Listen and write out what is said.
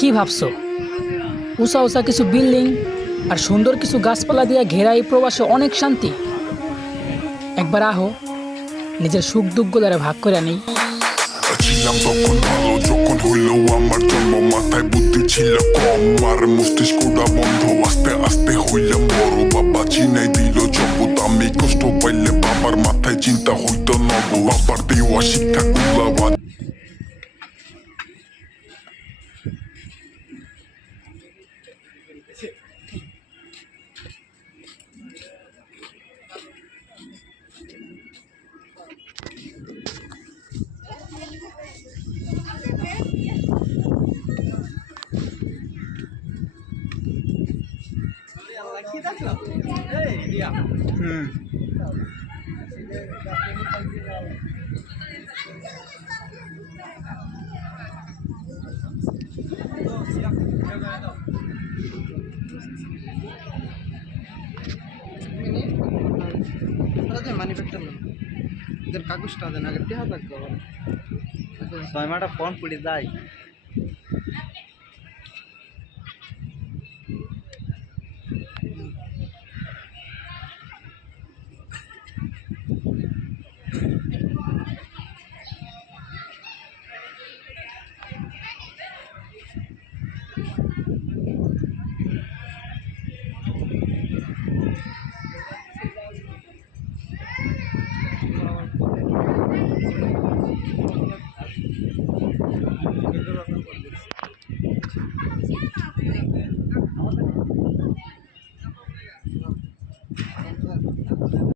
কি ভাবছো? উঁচা উঁচা কিছু বিল্ডিং আর সুন্দর কিছু গাছপালা দিয়ে ঘেরা এই প্রবাসে অনেক শান্তি। একবার আহো, নিজের সুখ দুঃখগুলোরে ভাগ করে নেই। ছিলাম তখন ভালো যখন হইল আমার জন্ম, মাথায় বুদ্ধি ছিল কম আর মস্তিষ্কটা বন্ধ। আস্তে আস্তে হইলাম বড়, বাবা চিনাই দিল জগৎ। আমি কষ্ট পাইলে বাবার মাথায় চিন্তা হইতো নব। বাবার দেওয়া শিক্ষা গুলা manufacturer इधर कागज देना अगर क्या तक फोन पड़ी जाए